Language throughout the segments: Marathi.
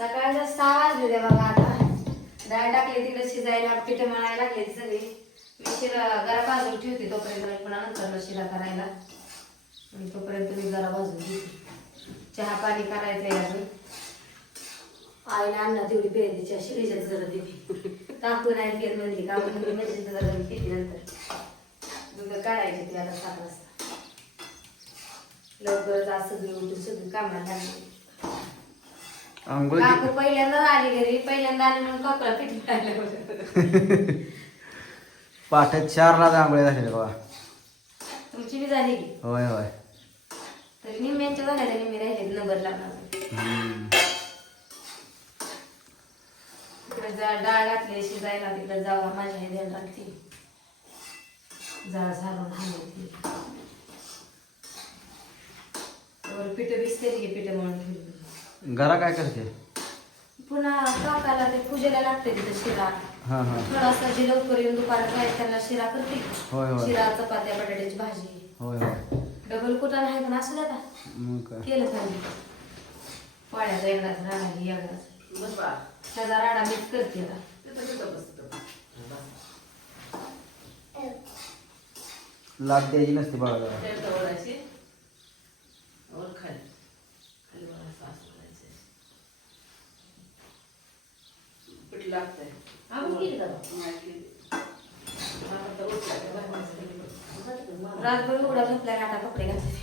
सकाळचा सहा वाजले ते बघा आता. डाळ टाकली तिकडे शिजायला पिठं मळायला लागले सगळी. मी शिरा गरा भाजून ठेवते तोपर्यंत मी पुन्हा नंतर शिरा करायला. आणि तोपर्यंत मी जरा भाजून घेते. चहा पाणी करायचंय अजून. आईला अन्ना तेवढी पेरली चहा शिरीच्या जरा देवी टाकून आहे पेर म्हणली का म्हणून म्हणजे जरा पेरली नंतर. दूध काढायचे ती आता सात वाजता. लवकरच आज सगळी उठून सगळी कामाला लागली. आंघोळ काकू पहिल्यांदा आली घरी पहिल्यांदा आली म्हणून पिठी खायला पाठ चारला आंघोळ्या झालेल्या बघा. तुमची बी झाली की? होय होय. तरी निम्म्यांच्या झाल्या निम्मे राहिले नंबर लागणार. तिकडे जा डाळ घातली शिजायला तिकडे जावा माझ्या हे ध्यान राखते जाळ झाडून हाणते पीठ भिजते की पीठ म्हणून ठेवली? घरा काय करते? पुन्हा काकाला ते पूजेला लागते तिथे शिरा. हा हा. थोडासा जे लवकर येऊन दुपारात काय त्यांना शिरा करते. होय होय. शिरा चपात्या बटाट्याची भाजी. होय होय. डबल असं मग काय? केलं पाहिजे पोळ्याचा एकदाच राडा एकदाच. त्याचा राडा मीच करते आता. लाद द्यायची नसते बघा जरा. आपण केली का बा? रातभर उघडा झोपल्या आता कपडे घातले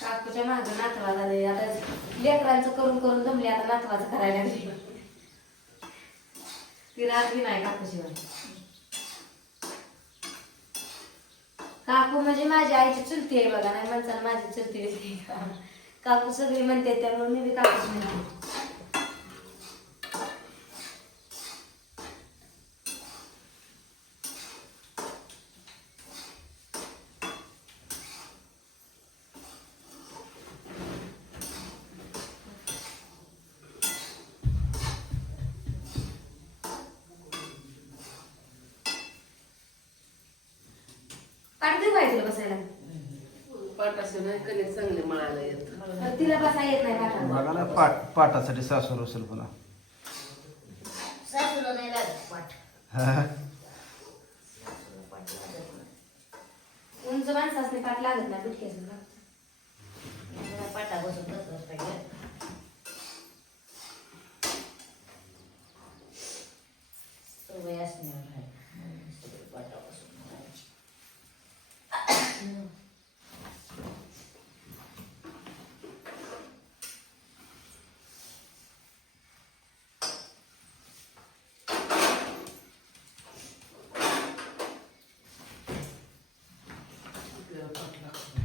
काकूच्या मागं नातवा झाले आता लेकरांचं करून करून जमले आता नातवाचं करायला लागले. ती रात्री नाही काकूशिवाय. काकू म्हणजे माझ्या आईची चुलती आहे बघा नाही माणसाला माझी चुलती काकू सगळी म्हणते त्यामुळे मी बी काकूच म्हणते. तुला बसायला? पाटाशिवाय कणिक चांगले मळायला येत. तिला बसा येत नाही बघा ना पाट पाटासाठी सासू असेल पुन्हा. सासूला नाही लागत पाठ हा. उंच माणसासने पाठ लागत नाही गुटक्याचं. मला पाटा बसून बसलं पाहिजे सवय असण्यावर आहे म्हणून सगळे पाटा बसून बसायचे. आपल्याला पाट लागतो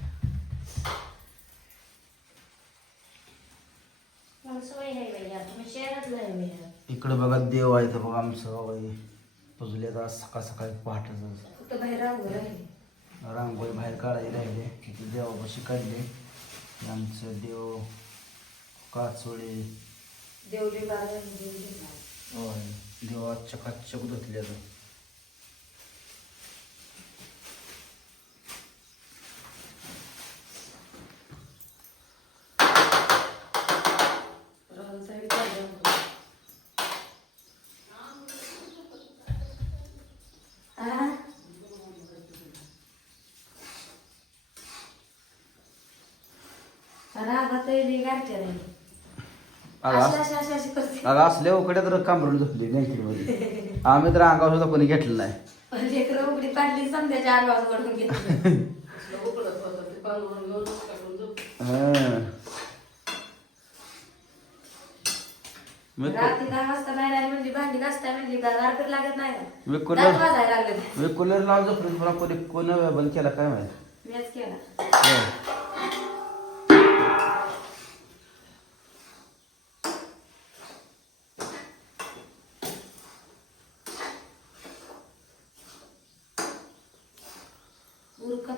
मला सवय आहे बाई आता तुम्ही शहरातला आहे बाई आता. इकडे बघा देव आहे इथं बघा आमचं पुजल्याचा सकाळ सकाळी पहाटेचं. रांगोळी बाहेर काढायला राहिले तिथे देवापाशी काढले आमचं देव काचोळे. देवली बारा देवली होय देवा चकाचक धुतल्याचं राहुलचा विचार जाऊ. आ? रागात येली गारच्या नाही. अशी अशी अशी अशी करते. असल्या तर कांबरून झोपली मध्ये आम्ही तर अंगावर सुद्धा कोणी घेतलं नाही लेकरं उघडी काढली काढून हं. मी को- रात्री दहा वाजता म्हणजे भांडी का गारपीट लागत नाही का? मी दात कूलर वाजायला लागले मी कूलर लावून झोपलो कोणी कोण बंद केला काय माहिती मीच केला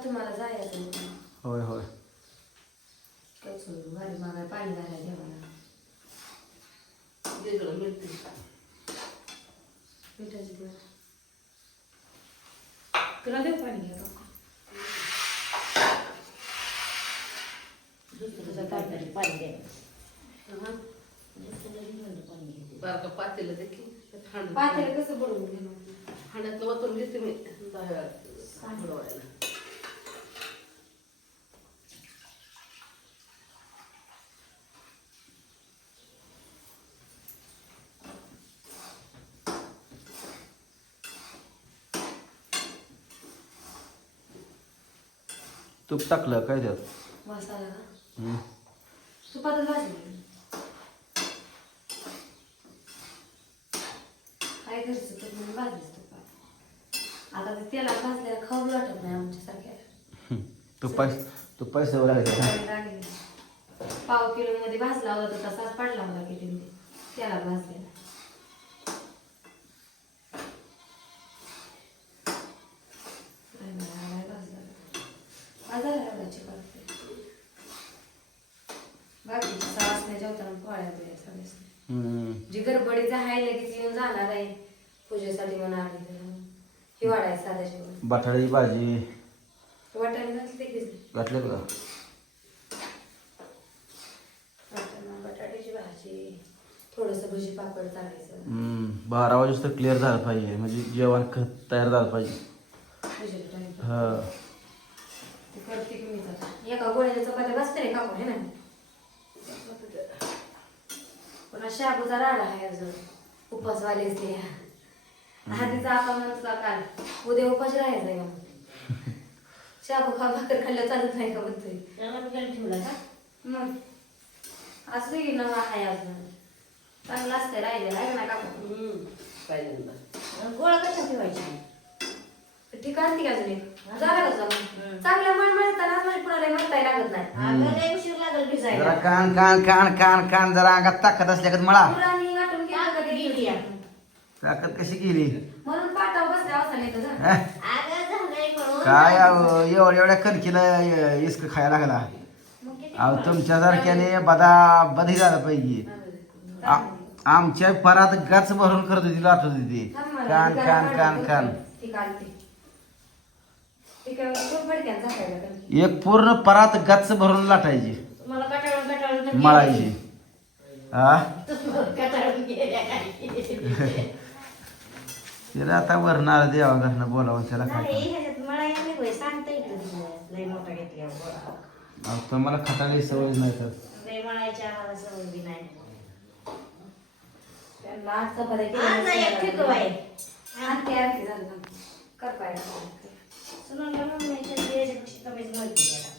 तुम्हाला जायचं होतं. होय होय काय मागाय पाणी घालायला देवाला वेगळं मिळते मिठाची पोळी. तुला देऊ पाणी घ्या का? दुसरं काहीतरी पाणी हा. दुसरं घ्यायचं. बारका पातेलं पातेलं कसं बुडवून घेणार हांड्यातलं ओतून घेते मी दहा तूप टाकलं काय त्यात? मसाला. तुपातच भाजली काय घरचं तूप म्हणून भाजलीच तुपात. आता ते तेलात भाजलेलं खाऊ वाटत नाही आमच्यासारख्या. तू पैसे तू पैसे लागले पाव किलो मध्ये भाजला होता तसाच पडला मला किती त्याला भाजलेला नाही, नाही, नाही भाजला. भाजायला एवढा चिकन ते. बाकीचे सासने जेवताना पोळ्या बिळ्या सगळ्या हम्म. जी गडबडीचा आहे लगेच येऊन जाणार आहे पूजेसाठी म्हणून आली तर हिवाळा आहे साध्या जेवण बटाट्याची भाजी. वाटाणे घातली ते घेतली. घातले का वाटाणा बटाट्याची भाजी. थोडंसं भजी पापड चालायचं. हम्म. बारा वाजेस तर क्लिअर झालं पाहिजे. म्हणजे जेवण ख- तयार झालं पाहिजे. भजीला time. हा. ते करते की मी आता. एका गोळ्याच्या चपात्या बसते रे काकू आहे ना? पुन्हा शाबूचा राडा आहे अजून. उपवासवाले असते आधीचा काल उद्या राहायचा आहे का? शाबू खा भाकर खाल्लं चालत नाही का म्हणतोय? त्याला बिघाड ठेवला का? मग. असं की नवा आहे अजून. चांगलं असतंय राहिलेलं आहे ना काकू हम्म. पहिल्यांदा. आणि गोळा कशा ठेवायचा ठीक आहे ती अजून एक? झालं का चांगलं चांगलं मन म्हणताना म्हणजे कुणाला म्हणताय लागत नाही. उशीर लागल भिजायला. कान कान कान कान कान जरा अंगात ताकद असल्या मला मुलांनी वाटून केलं ताकद कधी गेली आहे. ताकद कशी म्हणून म्हणून. काय अहो, एवढ्या एवढ्या कणकीला अ, इस्क खायला लागला. अहो तुमच्या सारख्याने बदा बधी झालं पाहिजे. आ- आमच्या परात गच भरून करत होती लाट होती. ती कान कान कान. कान खूप झाकायला? एक पूर्ण परात गच भरून लाटायची. कटाळून कटाळून मळायची. हा तुम्हाला कटाळून गेल्या काय तिला आता वरणार देवा घरनं बोलावून त्याला काय नाही ह्याच्यात मळायला नाही होय सांगता येतं तुला. लय मोठा घेतल्यावर गोळा. अहो, तुम्हाला खटाळी सवय नाही तर लय मळायची आम्हाला सवय बी नाही त्यांना आज चपात्या आज एक ठिक बाई. केल्या आणखी आणखी झालं ना. कर पाहिजे सुनाला मम्मीच्या त्याच्यापेक्षा कमीच मळते त्याला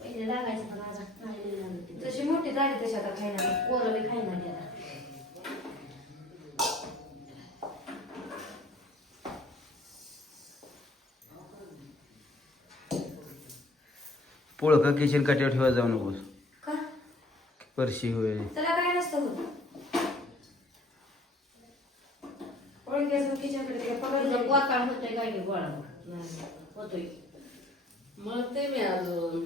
पहिले लागायचं पण आज नाही लय लागत ते. जशी मोठी झाली तशी आता खायला पोरं बी खाईना त्याला पोळका किचन काट्यावर ठेवा जाऊ नकोस. का? परशी होय. त्याला काय नसतं किचनकडे पकडलं होतोय की गोळा. होतोय. मळते मी अजून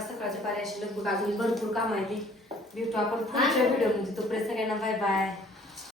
सकाळच्या पाऱ्याशी लगभग अजून भरपूर काम आहे ते भेटू आपण पुढच्या व्हिडिओमध्ये तोपर्यंत सगळ्यांना बाय बाय.